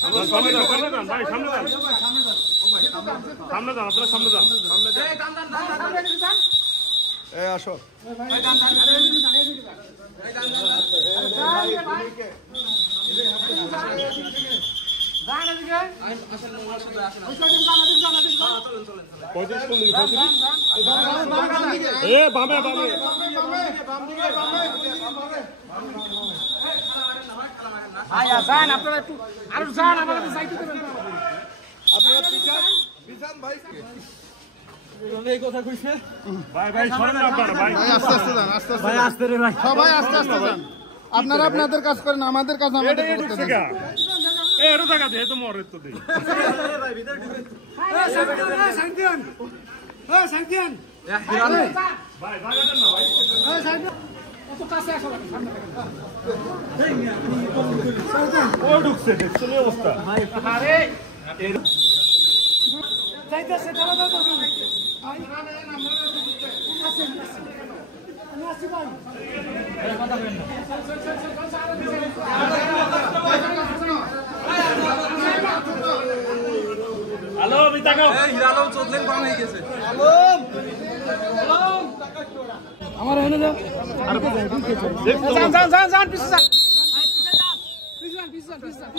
সামনে যান ভাই, সামনে যান, আপনারা সামনে যান। এই আসো আপনারা একটু আরো যান, আমাদের যাইতে দেবেন না। আপনারা পিছান ভাই এই কথা কইছে ভাই ভাই সরেন না আপনারা ভাই, আস্তে আস্তে যান, আস্তে আস্তে ভাই আসতে রে ভাই, সবাই আস্তে আস্তে যান। আপনারা আপনাদের কাজ করেন, আমাদের কাজ আমাদের করতে দেন। এরো টাকা দে তো মরে তো দে ভাই ভিতরে ঢুকে সাইন্টিয়ান সাইন্টিয়ান ভাই জায়গা দেন না ভাই। এত কাছে আসো সামনে ও ঢুকছে দেখছেন এই অবস্থা। আরে যাইতেছে দাঁড়া দাঁড়া ভাই আসি ভাই কথা বলেন না। হ্যালো বিতাকাও, এই হিরালো চোদলেন কম হয়ে গেছে। আমার এনে দাও। যান যান যান যান পিছে যান। পিছে যান পিছে যান পিছে যান।